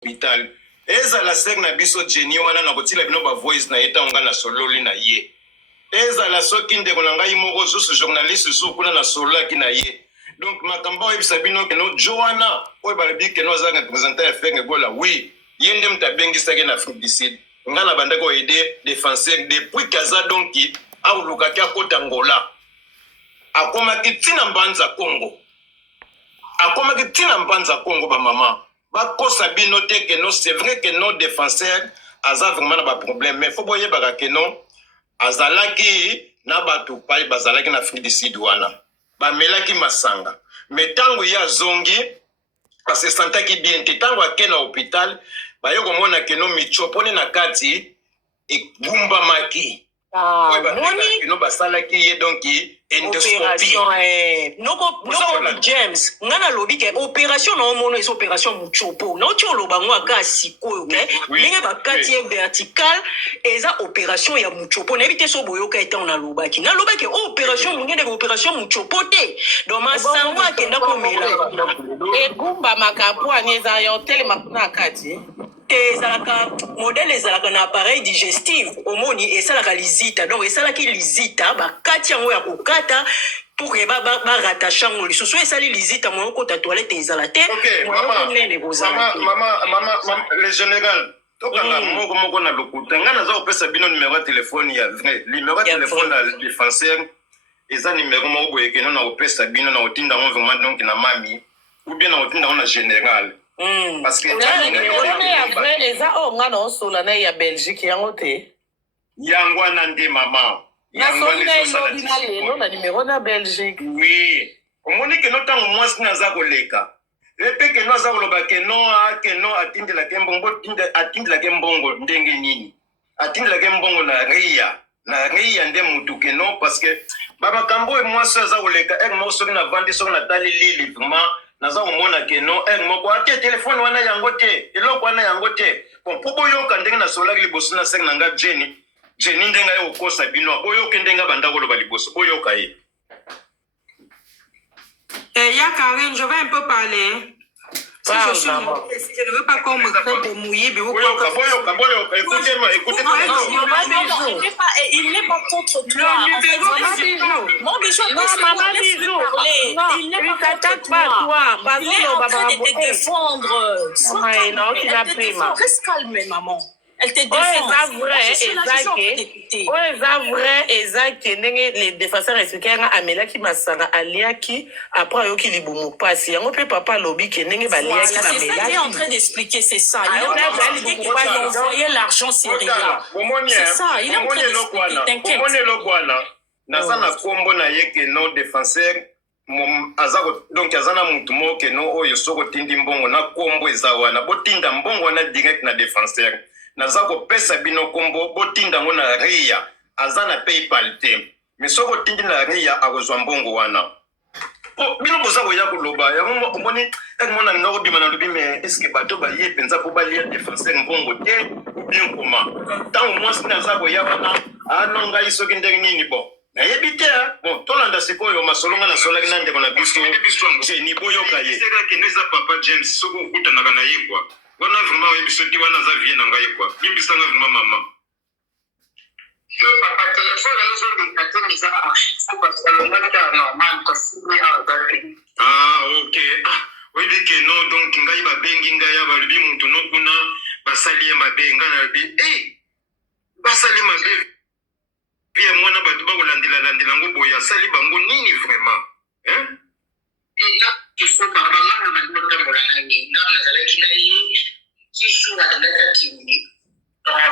hôpital eza la sek na biso Jenny wana na kotila bino ba voice na yeta nga na sololi na ye eza la soki ndeko na ngai moko zusu journaliste su kuna na solaki na ye donc makambo oyebisa bino keno Joanna oyo balobi keno azaka représentant ya feke gola oui ye nde mutu abengisaki na Afrique du Sud nga na bandaki oyede défenseur depuis kaza donc aolukaki akota Angola akomaki tina mbanza Congo ba mama bakosa bino te que non c'est vrai que nos défenseurs aza vraiment na ba problème mais faut boye baka que non azalaki na batu pali bazalaki na Afrique du Sud wana ba melaki masanga mais tango ya zongi parce que santaki bien te tango akena hôpital ba yo komona que non michopone na kati e bumba maki moni no basalaki ye donc opération noko James ngana lobi ke opération na omono es opération muchopo na oti oloba ngwa ka sikoyo ke ninge bakati vertical eza opération ya muchopo na ebite so boyoka eta na lobaki na lobaki opération mungende ko opération muchopo te do masangwa ke ndako mela egumba makapo anyeza yo tele makuna kati ezalaka modèle ezalaka na appareil digestif omoni esalaka lizita donc esalaki lizita bakati yango ya kokata pour que ba rattache yango lisusu esali lizita moyo kota toilette ezala te mama le général tokanga moko na lokuta nga naza kopesa bino numéro ya telefone ya vrai numéro ya telefone ya défenseur eza numéro moko boye keno na kopesa bino na kotinda ngo vraiment donc na mami ou bien na kotinda ngo na général parce que après eza o ngana osola na ya Belgique yango te yango na nde mama yango na numéro na Belgique oui omoni ke no tango mwasi naza koleka lepe ke no aza koloba ke no atindela ke mbongo ndenge nini atindela ke mbongo na ria nde mutu ke no parce que babakambo e mwasi aza koleka moko soki na vandi soki na tali lili vraiment naza komona ke no moko ate telefone wana yango te eloko wana yango te bon po boyoka ndenge na solaki liboso na sek na nga Jenny ndenga ye kokosa bino boyoka ndenga banda koloba liboso boyoka ye ya Karine, je vais un peu parler. Si je suis mouillée, si je ne veux pas qu'on me traite de mouillée, mais boyoka, écoutez-moi. Il n'est pas contre toi. Mon bijou, il n'est pas contre toi. Il est en train de te défendre. Reste calme, maman. Elle te défend. Les défenseurs expliquent Amélia qui m'a sanga aliaki après yoki libumu pasi yango pe papa lobi ke ndenge balia ki c'est ça qu'il est en train d'expliquer, c'est ça. Il est en train d'expliquer qu'il va envoyer l'argent sérieux. C'est ça, il est en train d'expliquer. T'inquiète. Nasa na kombo na ye ke no défenseur donc azana mutu mo ke no oyo soko tindi mbongo na kombo ezawana botinda mbongo wana direct na défenseur naza kopesa bino kombo botinda ngo na ria azana PayPal te mais soko tindi na ria akozwa mbongo wana bino boza koya koloba yango omoni mona noko bima na lobi mais est-ce que bato baye penza po balia défenseur mbongo te ou bien comment tango mwasi naza koya wana anonga isoki ndenge nini bon nayebi te bon tolanda sikoyo masolonga na solaki na ndeko na biso ni boyoka ye seka kende eza papa James soko okutanaka na ye kwa wana vraiment oyebi soki wana aza vie na ngai kwa limbisanga vraiment mama papa telefone ezoleka te eza archive parce que longaka normal kasini azali ok oyebi ke no donc ngai babengi ngai ya balobi mutu nokuna basali ye mabe ngai nalobi basali mabe pia mwana bato bakolandela ngo boye asali bango nini vraiment ifo papa ngana nakotambola nani ngana nazalaki na ye kisu alakaki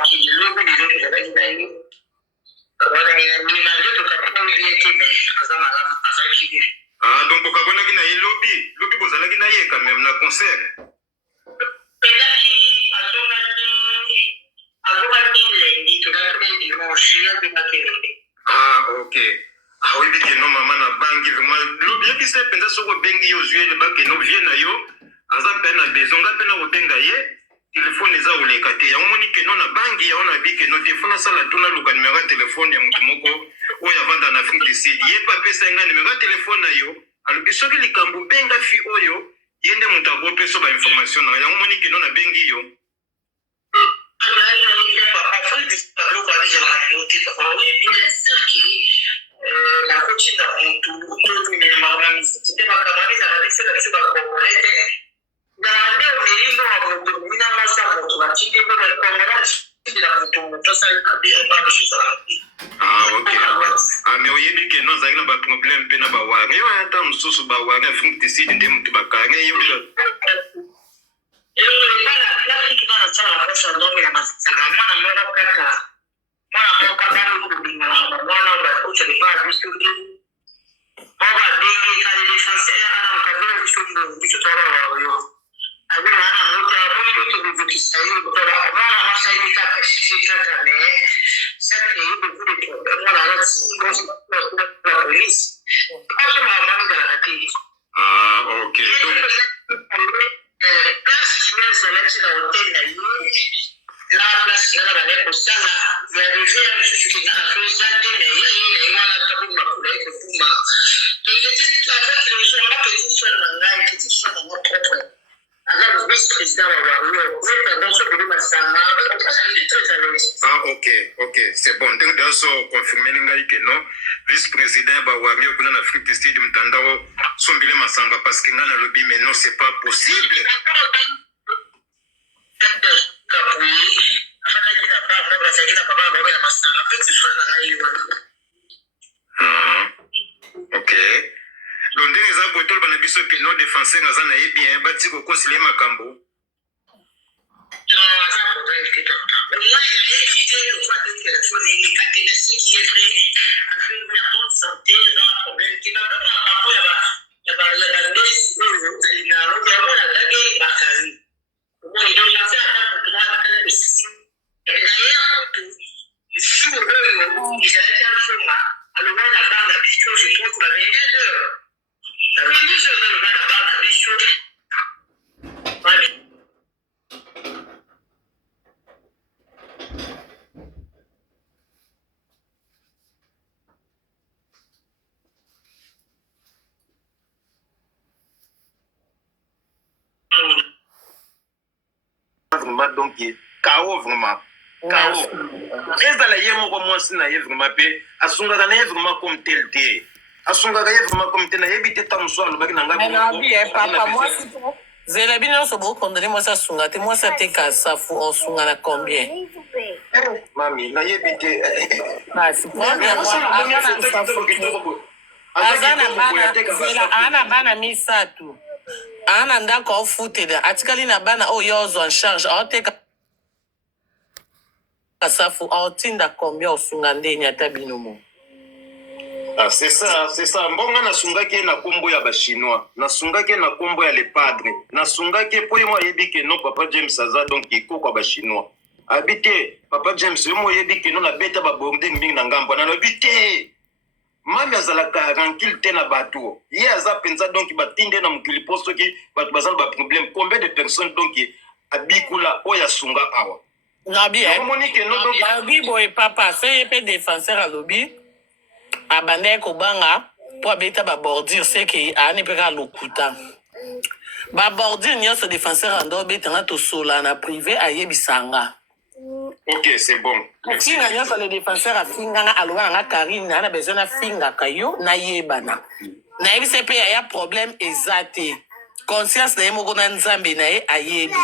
kilobi lizoto ezalaki na ye minaje tokapona ye te me aza malamu azalaki bien donc bokabonaki na ye lobi bozalaki na ye quand même na concert pelaki azongaki lendi tokaki dimanche yabengaki lendi ok oyebi ke no mama na bangi vraiment lobi yebisa mpenza soko obengi yo ozwi elebake no vie na yo aza mpe na besoin nga mpe na kobenga ye telefone eza koleka te yango moni ke no na bangi yango na bi ke no telefone asala tuna luka numero ya telefone ya motu moko oyo avanda na Afrique du Sud ye mpe apesa nga numero ya telefone na yo alobi soki likambo benga fi oyo yende mutu akopesa ba information na yango moni keno na bengi yo la coaching dans tout mais madame c'était ma camarade avec ça c'est pas composé dans le niveau de mina masa moto la chinde de la camarade de la moto tout ça pas de chose ok mais oyebi ke no zaki na ba problème pe na ba wa yo ata mususu ba wa na fungicide nde mutu bakanga yo la kitu kana sana kwa ndomi na masaka mwana mwana kaka mwana kaka mwana ba ucha ni ba bistuki baba dingi kali defense ana mkabila bistuki bitu tawala yo agora ana nota muito do que saiu para mwana masaidi kaka shika kane sasa hivi vile mwana anasi kwa polisi kwa mama ndio anatiki ok place les la hôtel na la place na la leko sana vérifier le sujet na présenter mais il wala tabu makula iko kuma donc c'était avec le son la position na ngai qui sont dans notre propre alors vice président wa yo c'est dans ce que nous masanga c'est très à l'aise ok c'est bon donc daso confirmer ngai que non vice président ba wa yo kuna na Afrique Stadium mtandao sombile masanga parce que ngana lobby mais non c'est pas possible ok donc ndenge eza boye toloba na biso ke no défenseur aza na ye bien bati kokosile makambo vraiment donc KO vraiment KO ezala ye moko mwasi na ye vraiment pe asungaka na ye vraiment comme tel te asungaka ye vraiment comme tel na yebi te ta mosu alobaki na ngai papa mwasi zela bino nyonso bokondane mwasi asunga te mwasi ateka safu osunga na combien mami na yebi te ana bana misato ana ndako aufutela atikali na bana oyo ozwa en charge aoteka safu aotinda combien osunga ndeni ata binomo c'est ça mbonga nasungaki na kombo ya bachinois nasungaki na kombo ya le padre nasungaki po yo ayebi ke no papa James aza donc ikoko ya bachinois abite papa James yo moyebi ke no na beta babording mingi na ngambo nalobi te mami azalaka tranquille te na bato ye aza penza donc batinde na mokili po soki bato baza na baproblème combien de personnes donc abikula oyo asunga awa nabi boye papa se ye mpe défenseur alobi abandaki kobanga mpo abeta babordure seke aani mpe kaka lokuta babordure nyonso défenseur ando obetanga tosola na privé ayebisanga ok c'est bon finga nyonso le défenseur afinganga alobanga nga karine ana besoin nafingaka yo nayebana nayebisa mpe yaya problème eza te conscience na ye moko na nzambe na ye ayebi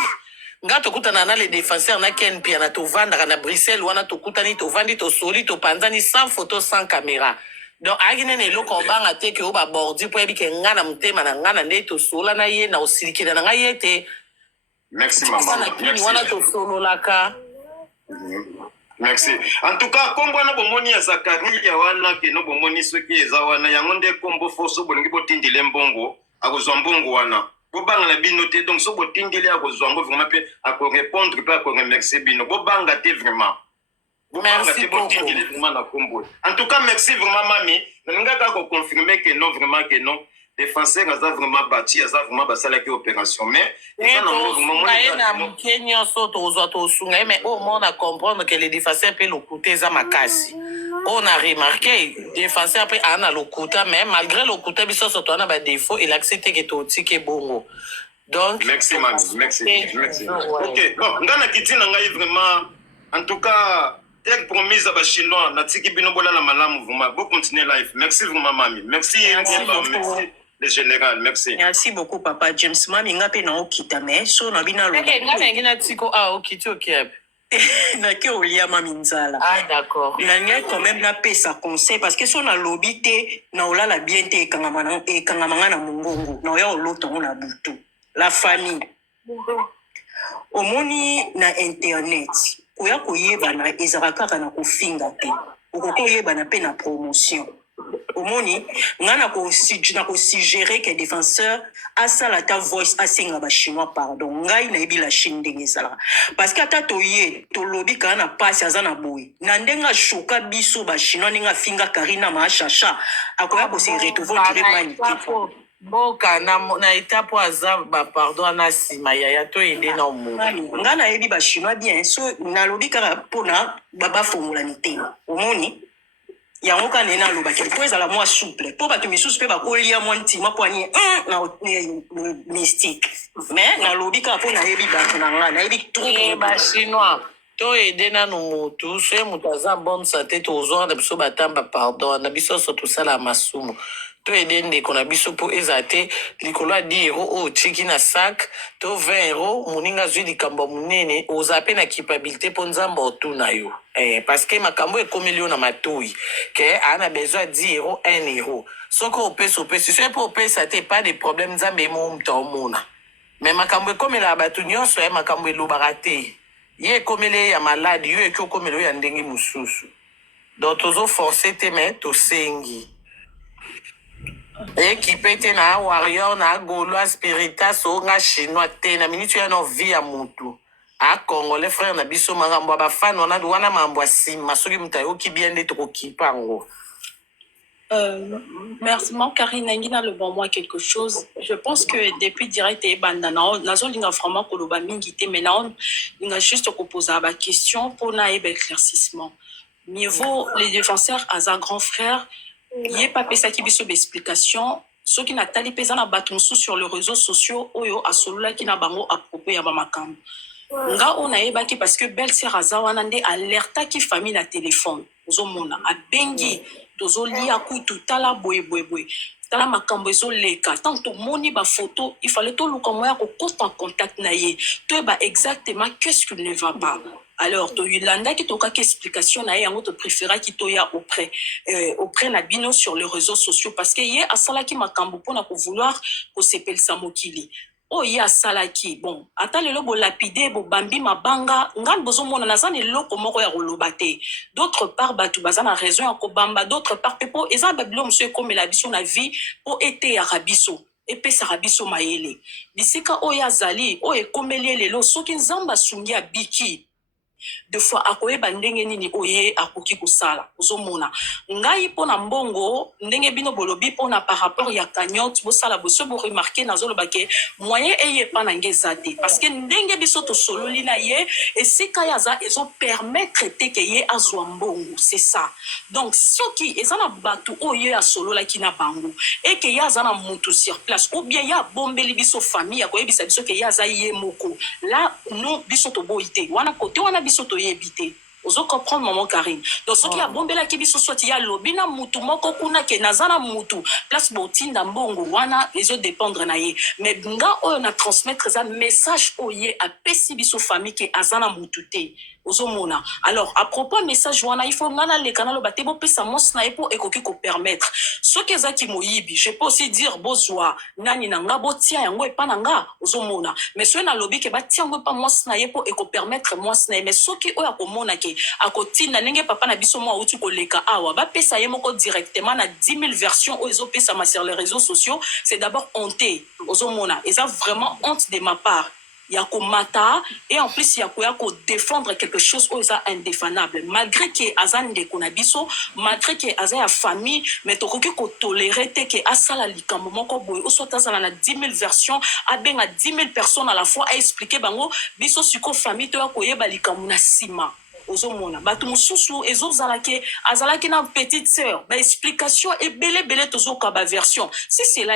nga tokutana na le défenseur na ken pia na tovandaka na Bruxelles wana tokutani tovandi tosoli topanzani sans photo sans caméra donc ayaki nene eloko obanga te ke oyo babordi mpo yebi ke nga na motema na nga na nde tosola na ye na osilikela na ngai ye te merci maman na kini wana tosololaka merci en tout cas kombo wana bomoni ya Zakaria wana ke no bomoni soki eza wana yango nde kombo foso bolingi botindile mbongo akozwa mbongo wana bobanga na bino te donc so botindili akozwa ngo vraiment pe akorépondre pe akoremercier bino bobanga te vraiment merci beaucoup vraiment na kombo en tout cas merci vraiment mami nalingaka koconfirmer que non vraiment que non défenseur aza vraiment bâti aza vraiment basalaki opération mais na moke nyonso tozwa tosunga ye mais oyo mona comprendre que le défenseur mpe lokuta eza makasi oyo na remarke défenseur mpe aa na lokuta mais malgré lokuta biso so toa na badefo elakisi teke totiki bongo Donc, merci mami, merci. Ouais. Ok, bon, ngana kiti na ngai vraiment, en tout cas, terre promise à ba chinois, na tiki bino bola la malamu vraiment, bon continuer live. Merci vraiment mami, merci merci le général, merci. Merci beaucoup papa James. Mami ngape na okita mais so na bina lo. Ngape ngina tiko okiti okiep. Na ke olia mami nzala. Ah d'accord. Na ngai quand même na pesa conseil parce que so na lobby te na olala bien te ekangama na mungongo na oya oloto na butu. La famille. Omoni na internet. Oya koyeba na ezalaka na kofinga te. Okoyeba na pe na promotion. Omoni ngana ko suggérer que défenseur asala ta voice asenga ba chinois pardon ngai na ebi la chine ndengezala parce que ata toye to lobby kana passe azana boy na ndenga choka biso ba chinois ninga finga Karina Machacha akoya ko se retrouver direct mani boka na étape aza ba pardon na sima ya to ide na omo ngana ebi ba chinois bien so na lobby kara pona baba formula nite omoni yango ka nena loba ke po ezala moi souple po bato misusu pe bakolia moi ntima po ani na mystique mais na lobi ka po na yebi bato na nga na yebi trop ba chinois to ede na no mutu so mutu aza bonne santé to ozwa na biso batamba pardon na biso so to sala masumu to ede ndeko na biso po ezate likolo ya 10 € o chiki na sac to 20 € moninga zwi likambo munene oza pe na capabilité po nzamba otuna yo parce que makambo ekomeli yo na matoi ke ana besoin 10 € 1 €. Soko opesi so po opesa te pas de problème nzambe mo mta omona mais makambo ekomela bato nyonso ya makambo elobaka te ye ekomeli ya malade yo eki okomela ya ndenge mosusu donc tozo forcer te mais tosengi équipe te na warrior na gaulois spiritas o nga chinois te na minute ya no vie ya mutu a congolais frère na biso makambo ba fan wana mambo asima soki mutayo ki bien de to kipango. Merci, Karine Nangina le bon moi quelque chose. Je pense que depuis direct et bandana, nazo linga vraiment koloba mingité mais na linga juste poser la question pour na éclaircissement. Mieux vaut les défenseurs à un grand frère, il est pas pesa qui biso d'explication. Ceux qui n'a tali pesa na batonso sur les réseaux sociaux oyo asolula qui na bango à propos ya ba makambo. Nga on a ebaki parce que belle sœur azawana nde alerta ki famille na téléphone. Ozomona a bengi tozo lia kutu tala boye tala makambo ezoleka tant to moni ba photo il fallait to luka moya ko en contact na ye to ba exactement qu'est-ce qui ne va pas. Alors to yulanda ki to ka explication na ye yango to préféra ki to ya auprès na bino sur les réseaux sociaux parce que ye asala ki makambo pona ko vouloir ko sepel sa mokili. Oh ya salaki bon ata lelo bo lapide bo bambi mabanga ngan bozo mona nazane loko moko ya rolobate d'autre part batu bazana raison ya ko bamba d'autre part pepo eza babilo monsieur comme la biso na vie po été ya rabiso epesa rabiso mayele bisika oya zali o ekomeli lelo soki nzamba sungi ya biki de fois akoyeba ndenge nini oye akoki kosala ozomona ngai pona mbongo ndenge bino bolobi pona par rapport ya cagnotte bosala boso bo remarquer nazoloba ke moyen eye pa na ngezate parce que ndenge biso to sololi na ye esika yaza ezo permettre te ke ye azwa mbongo c'est ça donc soki ezana batu oye ya solola kina bango et ke yaza na mutu sur place ou bien ya bombeli biso famille akoyebisa biso ke yaza ye moko là nous biso to boité wana côté wana biso to yebité ozo comprendre maman Karine donc ce qui a bombela ki biso soit ya lobina mutu moko kuna ke nazana mutu place botinda mbongo wana ezo dépendre na ye mais nga oyo na transmettre ça message oye a pesi biso famille ke azana mutu te ozomona alors à propos message wana il faut ngana le canal ba te bo pesa mos na epo ekoki ko permettre ce que za ki moyibi je peux aussi dire bozwa nani na nga botia yango epa na nga ozomona mais so na lobi ke ba tia yango pa mos na epo eko permettre mos na mais ce qui oya ko mona ke akotina ndenge papa na biso mo uti ko leka awa ba pesa ye moko directement na 10 000 versions o ezo pesa ma sur les réseaux sociaux c'est d'abord honte ozomona et ça vraiment honte de ma part Yako mata et en plus yako défendre quelque chose où est indéfendable malgré que azan de konabiso malgré que azan ya famille mais to ko tolérer te que asala likambo moko boy ou soit azana na 10 000 versions a benga 10 000 personnes à la fois à expliquer bango biso siko famille to ko yeba likambo na sima ozomona batu mususu ezozalaki azalaki na petite sœur ba explication et belé tozo ka ba version si c'est là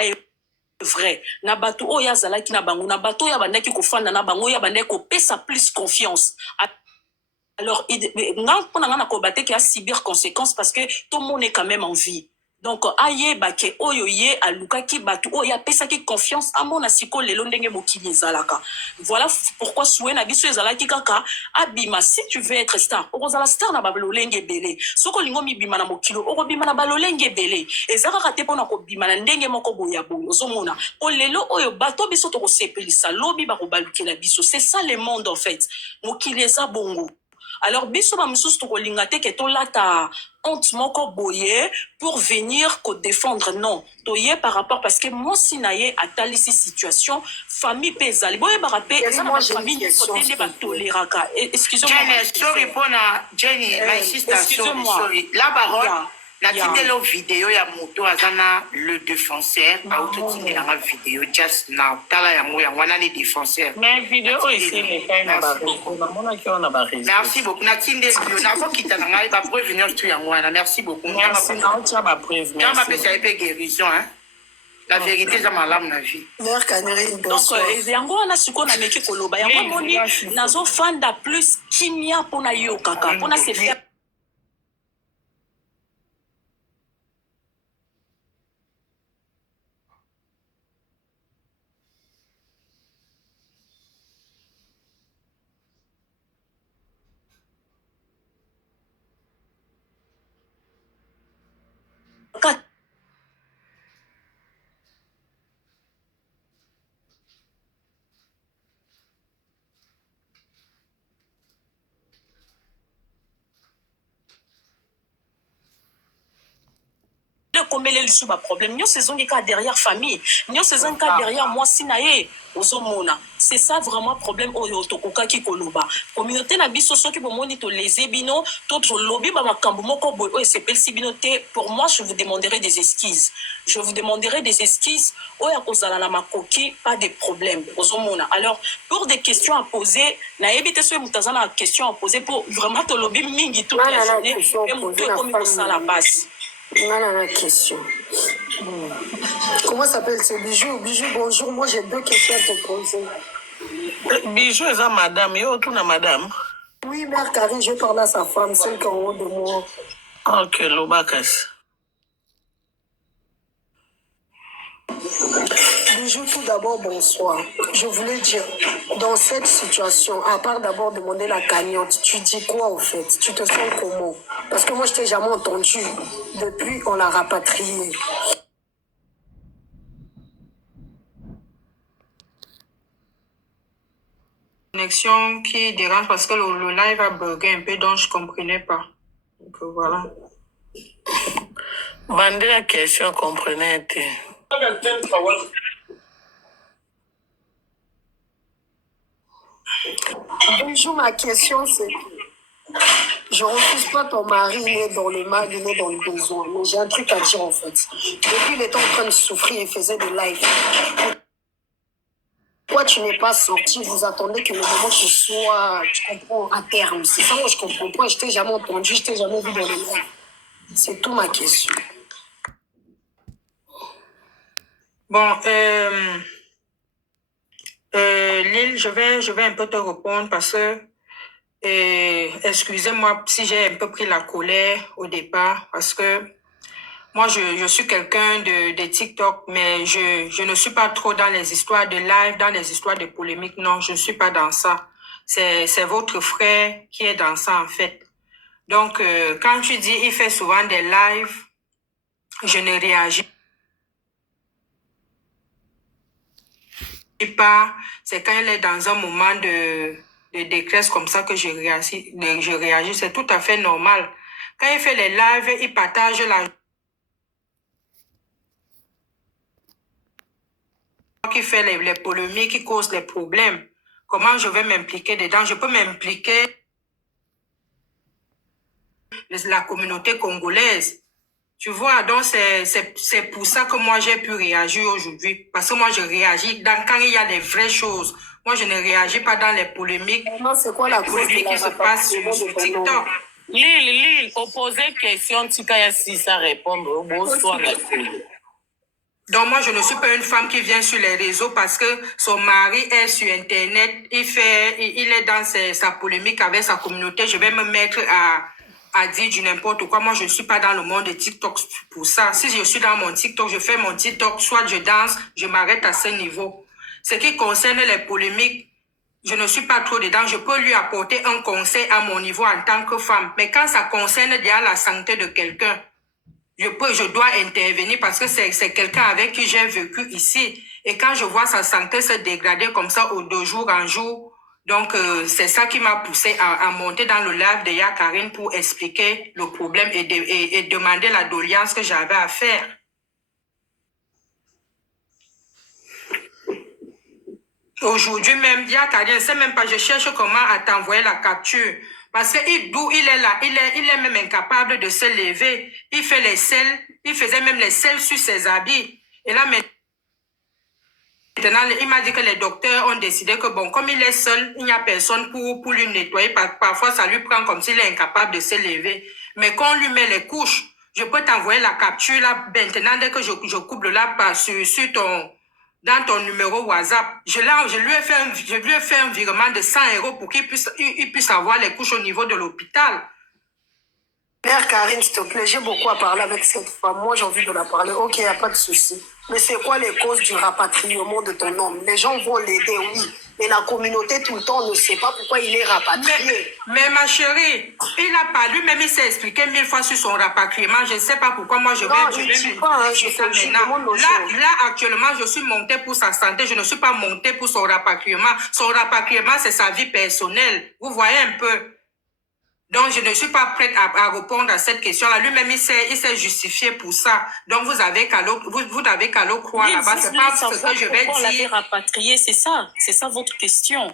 vrai na bato oyo azalaki na bango na bato oyo abandaki kofanda na bango oyo abandaki kopesa plus confiance. Alors nga mpona nga nakoba te ke asubir conséquence parce que tout le monde est quand même en vie. Donc ayeba ke oyo ye alukaki bato oyo apesaki confiance amona siko lelo ndenge mokili ezalaka. Voilà pourquoi souhait na biso ezalaki kaka abima. Si tu veux être star okozala star na balolenge ebele soko lingo mibima na mokilo okobima na balolenge ebele ezalaka te mpona kobima na ndenge moko boya boye ozomona po lelo oyo bato biso tokosepelisa lobi bakobalukela biso. C'est ça le monde en fait. Mokili eza bongo. Alors biso ba misusu tokolinga te ke tolata honte moko boye pour venir ko défendre non toye par rapport parce que moi si naye atalisi situation famille pezali boye ba rappel eza na famille côté ba toléraka. Excusez-moi sorry pona Jenny my sister sorry la parole la tindelo vidéo ya moto azana le défenseur autotine la vidéo just now tala ya moya wana les défenseurs mais vidéo ici les kai na ba mona ki ona ba merci beaucoup na tinde vidéo na ko kita na ngai ba prévenir tu ya wana merci beaucoup merci na tia ba prévenir na ba pesa epé guérison hein la vérité za malamu na vie mère kanere donc yango wana siko na meki koloba yango moni nazo fanda plus kimia pona yo kaka pona se faire kombele lisu ba problème nyo saison qui ka derrière famille nyo saison ka derrière moi sinaye ozomona. C'est ça vraiment problème oyo tokoka ki koloba communauté na biso soki bomoni to les bino to lobby ba makambo moko boy oyo sepel sibinoté. Pour moi je vous demanderai des excuses. Je vous demanderai des excuses oyo akozala na makoki pas de problème ozomona. Alors pour des questions à poser na ebité so mutazana question à poser pour vraiment to lobby mingi toute la journée et muto comme ça la passe. La question. Comment s'appelle ce Bijou? Bijou, bonjour. Moi, j'ai 2 questions à te poser. Bijou, est ça, madame? Yo, tout na madame? Oui, mère Karine, je parle à sa femme, celle qui est en haut de moi. Ok, l'obakas. Bijou, tout d'abord, bonsoir. Je voulais dire, dans cette situation, à part d'abord demander la gagnante, tu dis quoi au fait? Tu te sens comment? Parce que moi, je t'ai jamais entendu depuis on l'a rapatriée. Connexion qui dérange parce que le live a bugué un peu, donc je comprenais pas. Donc voilà. Bandez la question, comprenez. Bonjour, ma question c'est, je refuse pas ton mari, il est dans le mal, il est dans le besoin, mais j'ai un truc à dire en fait. Depuis il était en train de souffrir, il faisait des lives. Pourquoi tu n'es pas sorti? Vous attendez que le moment qui soit, tu comprends, à terme. C'est ça, moi je comprends pas, je t'ai jamais entendu, je t'ai jamais vu dans le live. C'est tout ma question. Bon, Lille, je vais un peu te répondre parce que, excusez-moi si j'ai un peu pris la colère au départ, parce que moi, je suis quelqu'un de TikTok, mais je ne suis pas trop dans les histoires de live, dans les histoires de polémique. Non, je ne suis pas dans ça. C'est votre frère qui est dans ça, en fait. Donc, quand tu dis, il fait souvent des lives, je ne réagis pas. C'est quand il est dans un moment de détresse comme ça que je réagis. C'est tout à fait normal. Quand il fait les lives, il partage la qui fait les polémiques, qui cause les problèmes. Comment je vais m'impliquer dedans? Je peux m'impliquer la communauté congolaise. Tu vois, donc c'est pour ça que moi j'ai pu réagir aujourd'hui. Parce que moi je réagis quand il y a des vraies choses. Moi je ne réagis pas dans les polémiques. Non, c'est quoi la polémique qui se passe sur TikTok? Lille, opposer question, Tika ya si ça répondre. Bonsoir, Donc moi, je ne suis pas une femme qui vient sur les réseaux parce que son mari est sur Internet, il est dans sa polémique avec sa communauté. Je vais me mettre à dire du n'importe quoi. Moi, je ne suis pas dans le monde de TikTok pour ça. Si je suis dans mon TikTok, je fais mon TikTok, soit je danse, je m'arrête à ce niveau. Ce qui concerne les polémiques, je ne suis pas trop dedans. Je peux lui apporter un conseil à mon niveau en tant que femme. Mais quand ça concerne déjà la santé de quelqu'un, je dois intervenir parce que c'est quelqu'un avec qui j'ai vécu ici. Et quand je vois sa santé se dégrader comme ça de jour en jour, donc c'est ça qui m'a poussé à monter dans le live de Yakarine pour expliquer le problème et demander la doléance que j'avais à faire. Aujourd'hui même, Yakarine, c'est même pas, je cherche comment à t'envoyer la capture. Parce que il est là, il est même incapable de se lever. Il fait les selles, il faisait même les selles sur ses habits. Et là, maintenant, il m'a dit que les docteurs ont décidé que bon, comme il est seul, il n'y a personne pour lui nettoyer. Parfois, ça lui prend comme s'il est incapable de se lever. Mais quand on lui met les couches, je peux t'envoyer la capture là, maintenant, dès que je couple là, dans ton numéro WhatsApp. Je lui ai fait un virement de 100 € pour qu'il puisse avoir les couches au niveau de l'hôpital. Mère Karine, s'il te plaît, j'ai beaucoup à parler avec cette femme. Moi, j'ai envie de la parler. Ok, il n'y a pas de souci. Mais c'est quoi les causes du rapatriement de ton homme? Les gens vont l'aider, oui. Mais la communauté, tout le temps, ne sait pas pourquoi il est rapatrié. Mais ma chérie, il n'a pas lui-même, il s'est expliqué 1000 fois sur son rapatriement. Je ne sais pas pourquoi moi je vais... Là, actuellement, je suis montée pour sa santé. Je ne suis pas montée pour son rapatriement. Son rapatriement, c'est sa vie personnelle. Vous voyez un peu. Donc, je ne suis pas prête à répondre à cette question-là. Lui-même, il s'est justifié pour ça. Donc, vous avez qu'à le croire là-bas. C'est pas ce que je vais pourquoi dire. on l'avait rapatrié, c'est ça votre question.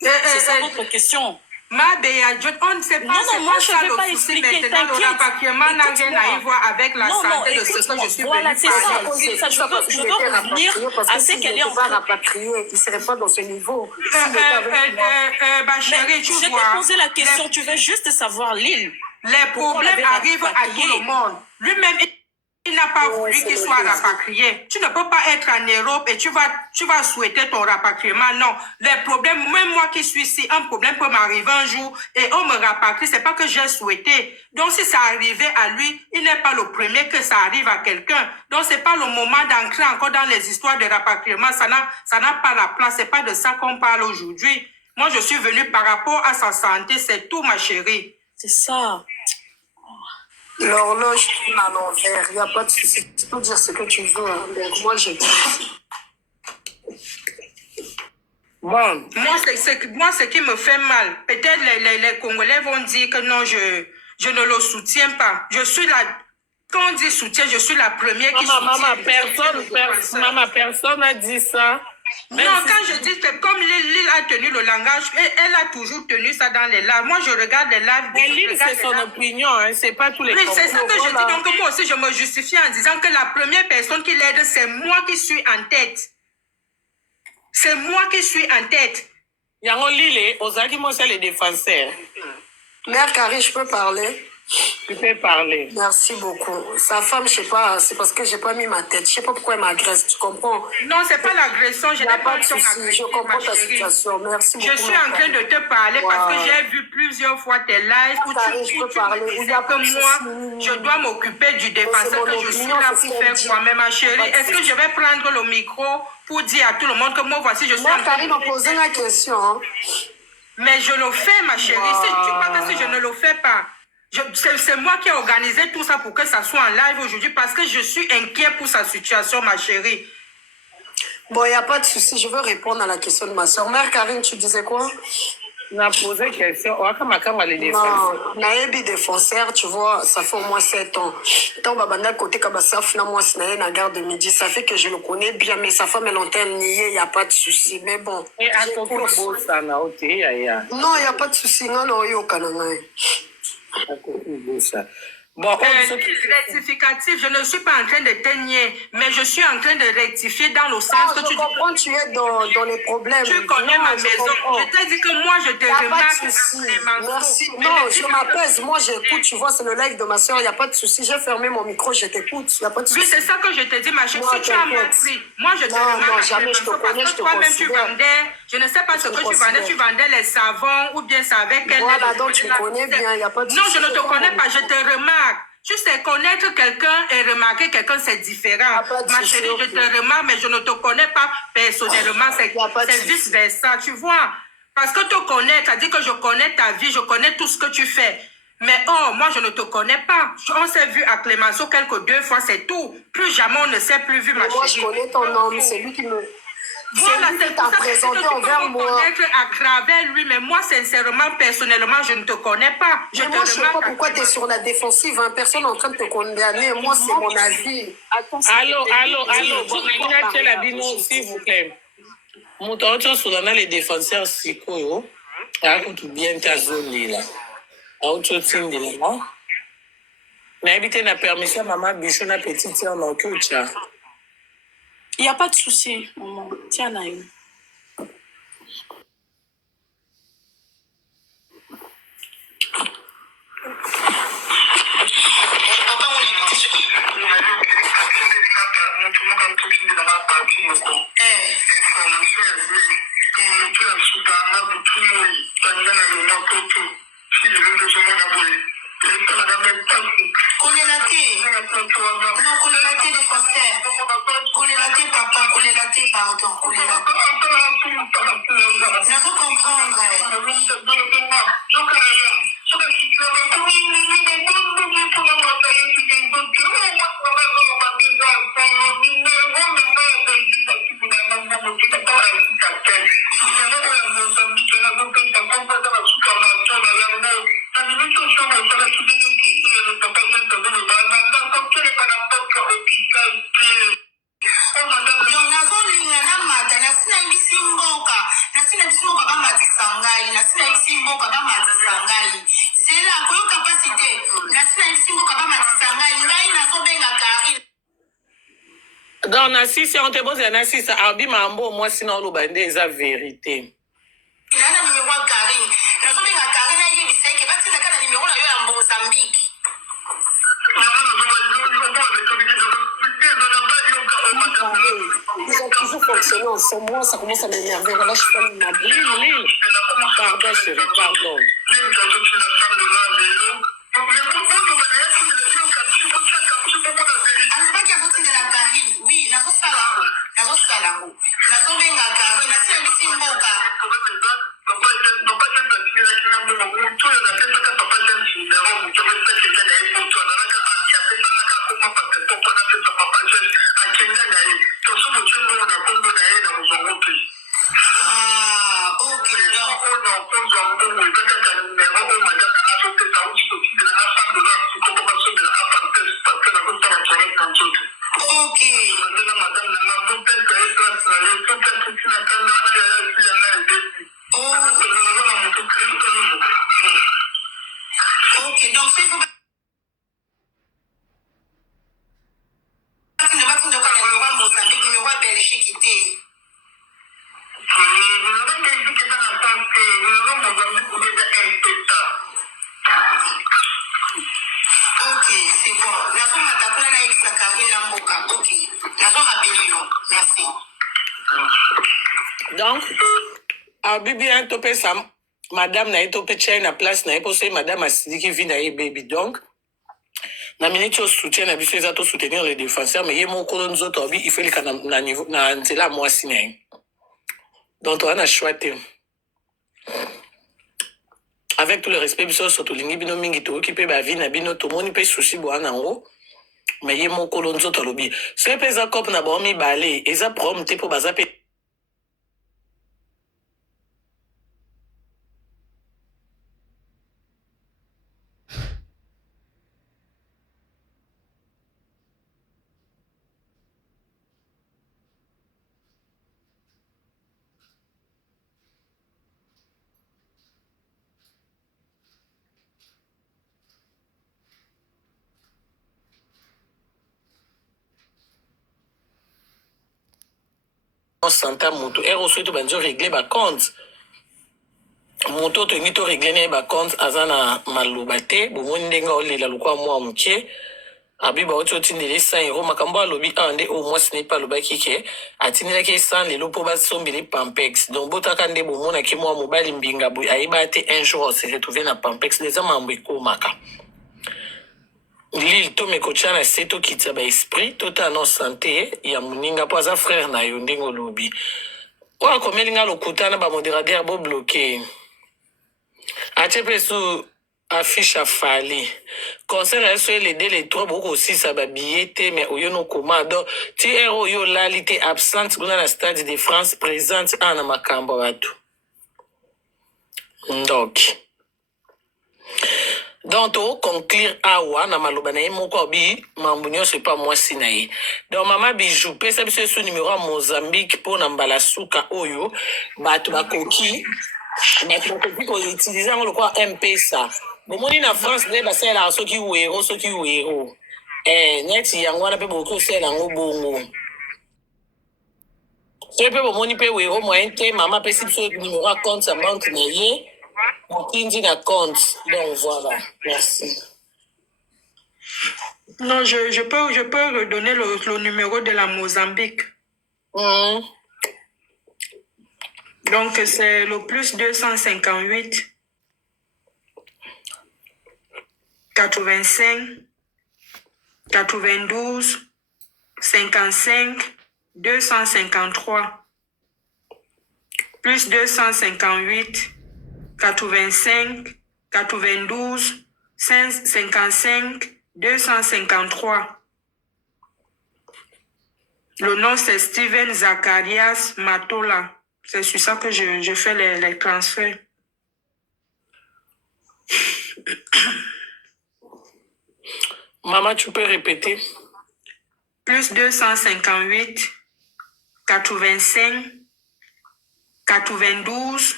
C'est ça votre question. Ma Béa, on ne sait pas. Non, moi je ne vais pas expliquer. Maintenant, le rapatriement n'a rien à y voir avec la santé de ce que je suis voilà, c'est ça. Je veux revenir à ce qu'elle est en train de rapatrier. Il ne serait pas dans ce niveau. Ma chérie, tu vois. Je t'ai posé la question, tu veux juste savoir l'île. Les problèmes arrivent à tout le monde. Lui-même, il n'a pas voulu qu'il soit rapatrié. Tu ne peux pas être en Europe et tu vas souhaiter ton rapatriement. Non. Les problèmes, même moi qui suis ici, un problème peut m'arriver un jour et on me rapatrie. C'est pas que j'ai souhaité. Donc, si ça arrivait à lui, il n'est pas le premier que ça arrive à quelqu'un. Donc, c'est pas le moment d'entrer encore dans les histoires de rapatriement. Ça n'a pas la place. C'est pas de ça qu'on parle aujourd'hui. Moi, je suis venue par rapport à sa santé. C'est tout, ma chérie. C'est ça. L'horloge tourne à l'envers, il n'y a pas de souci. Tu peux dire ce que tu veux. Donc, moi, j'écoute. Bon, moi, ce qui me fait mal, peut-être les Congolais vont dire que non, je ne le soutiens pas. Je suis la... Quand on dit soutien, je suis la première qui soutient. Personne n'a dit ça. Non, quand je dis que comme Lille a tenu le langage, elle a toujours tenu ça dans les lives. Moi, je regarde les lives. Mais Lille, c'est son opinion, hein, c'est pas tous les oui, c'est ça que je dis. Donc, moi aussi, je me justifie en disant que la première personne qui l'aide, c'est moi qui suis en tête. C'est moi qui suis en tête. Yango Lille, Ozaki, moi, c'est les défenseurs. Mère Karine, je peux parler? Tu peux parler. Merci beaucoup. Sa femme, je sais pas, c'est parce que j'ai pas mis ma tête. Je sais pas pourquoi elle m'agresse, tu comprends? Non, c'est pas l'agression, je n'ai pas de souci. Je comprends ta situation. Merci beaucoup. Je suis en train de te parler parce que j'ai vu plusieurs fois tes lives où tu peux parler. Il y a que moi, je dois m'occuper du défenseur que je suis là pour faire quoi. Mais ma chérie, est-ce que je vais prendre le micro pour dire à tout le monde que moi, voici, je suis en train de me poser la question. Mais je le fais, ma chérie. Si tu crois que si je ne le fais pas, c'est moi qui ai organisé tout ça pour que ça soit en live aujourd'hui parce que je suis inquiet pour sa situation, ma chérie. Bon, il n'y a pas de souci. Je veux répondre à la question de ma soeur. Mère Karine, tu disais quoi? On a posé question. Non, Naebi défenseur, tu vois, ça fait au moins 7 ans. Tant Babanda côté Kabasaf, moi, c'est la gare de midi. Ça fait que je le connais bien, mais sa femme, elle entend nier, il n'y a pas de souci. Mais bon. Et à ton tour, ça n'a pas non, il n'y a pas de souci. Non, non, il n'y a aucun. Bon, rectificatif, je ne suis pas en train de te nier, mais je suis en train de rectifier dans le sens que je comprends, tu es dans les problèmes. tu connais ma maison. Je t'ai dit que moi, je te remarque. Pas de souci. Merci. Non, je m'apaise. Moi, j'écoute. Tu vois, c'est le live de ma soeur. Il n'y a pas de souci. J'ai fermé mon micro. Je t'écoute. Il n'y a pas de souci. Oui, c'est ça que je te dis, ma chérie. Moi, Si tu as mal pris, moi, je te remarque. Non, jamais. Je te connais. Je te toi-même, tu considère. vendais, je ne sais pas ce que tu vendais. Tu vendais les savons ou bien ça avec elle. Voilà, donc tu me connais bien. Il n'y a pas de souci. Non, je ne te connais pas. Je te remarque. Tu sais, connaître quelqu'un et remarquer quelqu'un, c'est différent. Ma chérie, je te remarque, mais je ne te connais pas personnellement. C'est vice-versa, tu vois. Parce que te connaître, ça dit que je connais ta vie, je connais tout ce que tu fais. Mais oh, moi, je ne te connais pas. On s'est vu à Clémenceau quelques 2 fois, c'est tout. Plus jamais on ne s'est plus vu, ma chérie. Moi, je connais ton homme. C'est lui qui me... Voilà, c'est t'a présenté envers moi. Peut-être à travers lui, mais moi, sincèrement, personnellement, je ne te connais pas. Moi, je ne sais pas pourquoi tu es sur la défensive. Hein. Personne n'est en train de te condamner. Moi, c'est mon avis. Allô. S'il vous plaît. Moto solana les défenseurs sikoyo. Akutu bien ta zone là. Auto tindi là. Na habité na permission maman bichon na petite sœur non que tcha. Il n'y a pas de souci, maman. Tiens, Naïm. Donc, na sisi on te pose na sisi abi mambo moi sinon lo bande eza vérité. Nana numéro ya Karine. Nazobenga Karine aye biseke batina kana numéro na yo ya Mozambique. Ils ont toujours fonctionné ensemble. Moi, ça commence à m'énerver. Là, je fais ma Lille. Pardon, chérie, pardon. Donc, a bibi un topé ça, madame na topé China place na posé madame a dit qui vient na baby donc. Na minute au soutien na biso za to soutenir les défenseurs mais yemo kolon zoto bi il faut le na niveau na ntela moi siné. Donc on a choisi. Avec tout le respect biso surtout lingi bino mingi to occupé ba vie na bino to moni pe souci bo anango. Mais yemo kolon zoto lobi. C'est pesa cop na ba mi balé eza prompte pour baza pe santa moto ero so to banjo régler ba compte moto to ngi to régler ne ba compte azana maloba te bomoni ndenga olela lokwa mwa moke abi ba oti otindeli 100 euros makambo alobi ande au moins ce n'est pas lobaki ke atindelaki 100 lelo mpo basombeli pampex donc botaka nde bomonaki mwa mobali mbinga boye ayeba te un jour ose retrouve na pampex leza mambo ekomaka lile to mekotia na se tokitisa baesprit tota no santé ya moninga mpo aza frère na yo ndenge olobi oyo akomeli nga lokuta na bamodérateur bobloke atie mpe so affiche afali concert ya so elede le trois bokosisa babillet te mais oyo nokoma donc ti ere oyo olali te absente kuna na stade de France présente ana makambo bato donc tokonclure awa na maloba na ye moko abi mambo nyonso epa mwasi na ye donc mama bijou pesa biso esu numero ya Mozambique mpo na mbala suka oyo bato bakoki koutilize yango lokwa mpesa bomoni na France nde basalelaka soki wero neti yango wana mpe bokoki kosalela yango bongo soki mpe bomoni mpe wero moyen te mama apesi biso numero ya compte ya banque na ye mokindi na compte donc voilà merci. Non, je peux redonner le numéro de la Mozambique. Donc, c'est le plus 258 85 92 55 253. Plus 258 85 92 55 253. Le nom c'est Steven Zacharias Matola. C'est sur ça que je fais les transferts. Maman, tu peux répéter? Plus 258 85 92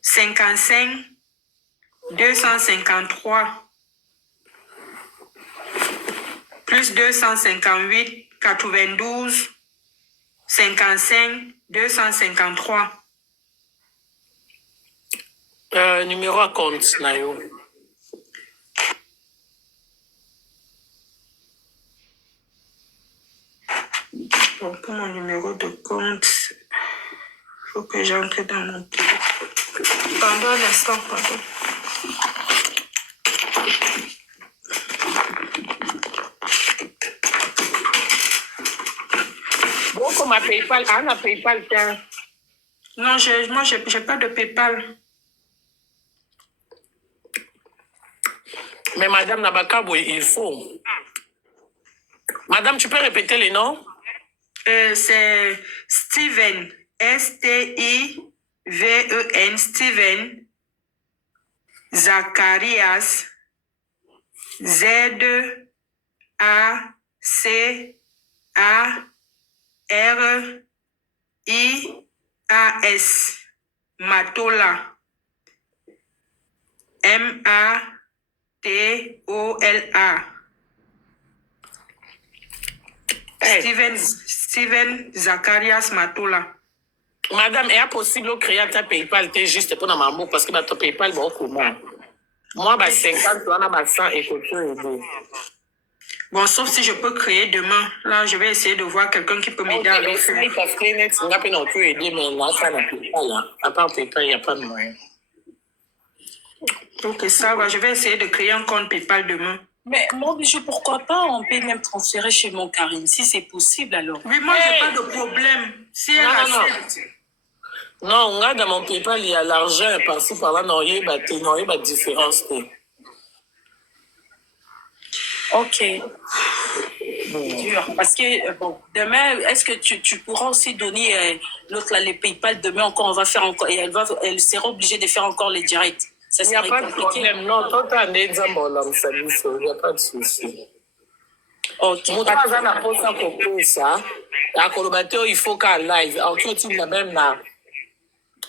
55 253. Plus 258 92 55 253. Numéro à compte, Nayo. Donc, pour mon numéro de compte, il faut que j'entre dans mon téléphone. Pendant un instant, pardon. Bon, comme à PayPal, on a PayPal, tiens. Non, moi, j'ai pas de PayPal. Mais Madame Nabakabo, il faut. Madame, tu peux répéter les noms? C'est Steven, S-T-I-V-E-N, Steven Zacharias, Z-A-C-A-R-I-A-S, Matola, M-A-T-O-L-A. Steven Zacharias Matola. Madame, est-ce possible de créer ta PayPal juste pour ma maman parce que ton PayPal va comment? Moi, 50, toi, 100 et aider. Bon, sauf si je peux créer demain. Là, je vais essayer de voir quelqu'un qui peut m'aider à le faire. Il peut aider, mais là, ça n'a pas. À part PayPal, il n'y a pas de moyen. Ok, ça va. Je vais essayer de créer un compte PayPal demain. Mais mon bijou, pourquoi pas? On peut même transférer chez mon Karine, si c'est possible alors. Oui, moi, j'ai pas de problème. Si elle accepte. Non, on a dans mon PayPal, il y a l'argent, parce que par là, non, il y a une différence. Ok. Dur. Parce que, bon, demain, est-ce que tu pourras aussi donner l'autre, là, les PayPal, demain encore, on va faire encore, et elle sera obligée de faire encore les directs. Ça il n'y a pas de problème. Non, tout en exemple, il n'y a pas de souci. Ok. Il faut qu'à live. Il y a même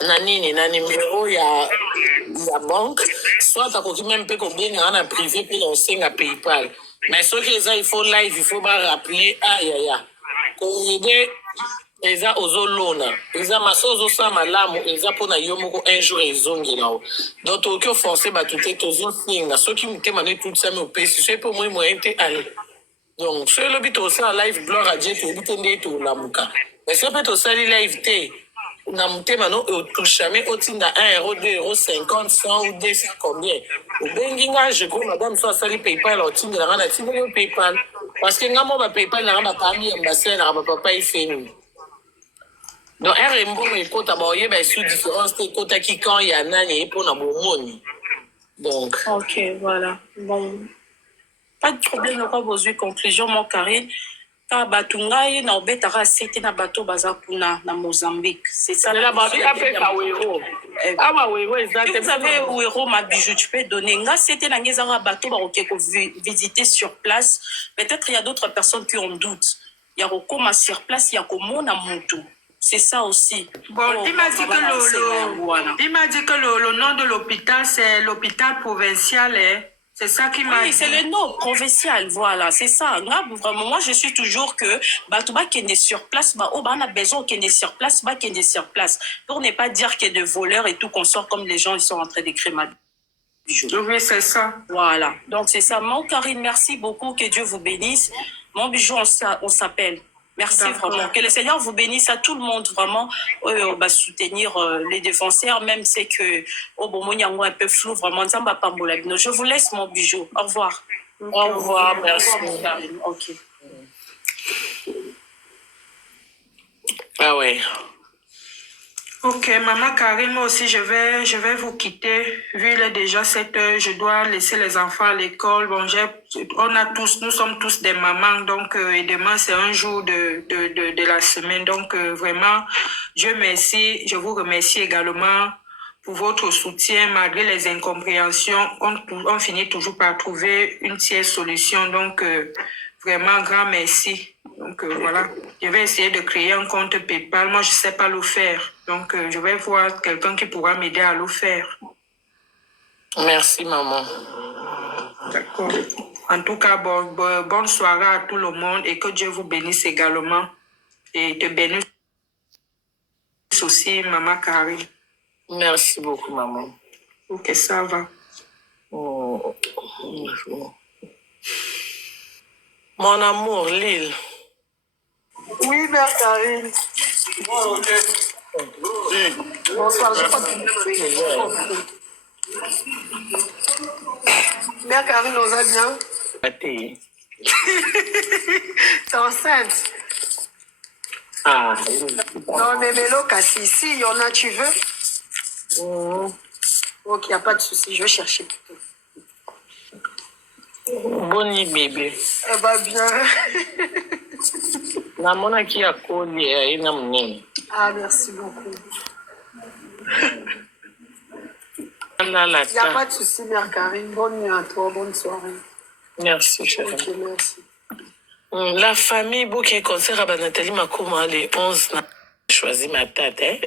na numéro ya banque, soit t'as même peu combien en privé puis on signe à PayPal. Mais ce que ça il faut live, il faut pas rappeler eza ozolona eza maso ozosala malamu eza mpona yo moko un jour ezongela o donc tokoki oforce bato te tozosinga soki motema no etutisami opesi so epe omoi moyen te ale donc so elobi tokosala live gloire à dieu toyebi te nde tolamuka mais so mpe tosali live te na motema no otushame otinda 1 euro 2 euro 50 100 ou 200 combien obengi nga je crois madame so asali paypal otindela nga natindeli yo paypal parce que nga mo bapaypal na nga bakami ambasade na bapapa efeni donc ere mbongo ekota baoyeba esu différence te ekotaki quand ya nani mpona bomoni donc Ok, voilà. Bon, pas de problème, on va une conclusion, mon Karine. Ka bato ngai na obetaka sete na bato baza kuna na Mozambique. C'est ça. là bas fait ka wero ah ma wero Si exactement vous avez Ouero, ma bijou, tu peux donner. Nga c'était na ngezara bateau, visiter sur place. Peut-être il y a d'autres personnes qui ont doute. Il y a Rokoma sur place, il y a Komona Moutou. C'est ça aussi. Bon, il m'a dit que le nom de l'hôpital, c'est l'hôpital provincial. Hein. C'est ça qui m'a Oui, dit. c'est le nom provincial, voilà, c'est ça. Là, vraiment, moi, je suis toujours que Batouba qui est sur place, on a besoin qu'il est sur place, qui est sur place. Pour ne pas dire qu'il y a des voleurs et tout, qu'on sort comme les gens, ils sont en train d'écrire ma bijou. Oui, c'est ça. Voilà, donc c'est ça. Mon Karine, merci beaucoup, que Dieu vous bénisse. Mon bijou, on s'appelle. Merci vraiment. Que le Seigneur vous bénisse à tout le monde, vraiment. On va soutenir les défenseurs, même c'est que au bon moment, un peu flou, vraiment. Je vous laisse, mon bijou. Au revoir. au revoir merci Ok. ah ouais Ok, maman Karine, moi aussi, je vais vous quitter. Vu il est déjà 7 heures, je dois laisser les enfants à l'école. Bon, nous sommes tous des mamans, donc, et demain, c'est un jour de la semaine. Donc, vraiment, je vous remercie également pour votre soutien. Malgré les incompréhensions, on finit toujours par trouver une tierce solution. Donc, vraiment, grand merci. Donc, voilà. Je vais essayer de créer un compte PayPal. Moi, je ne sais pas le faire. Donc, je vais voir quelqu'un qui pourra m'aider à le faire. merci maman D'accord. En tout cas, bonne soirée à tout le monde et que Dieu vous bénisse également. Et te bénisse aussi, maman Karine. merci beaucoup maman Ok, ça va. oh. Mon amour Lille Oui, mère Karine. Bonsoir, je pas Mère Karine, on va bien. Athée. T'es enceinte? Ah, Non, mais Mélo, Cassie, si, il y en a, tu veux? Ok, il n'y a pas de souci, je vais chercher plutôt. boni bébé Elle va bien. namonaki akoli aina monene Ah, merci beaucoup. alala Il n'y a ta pas de souci, mère Karine. Bonne nuit à toi, bonne soirée. merci chérie Ok, merci. la famille boki concert à Nathalie Makoma les 11 na choisi ma tante hein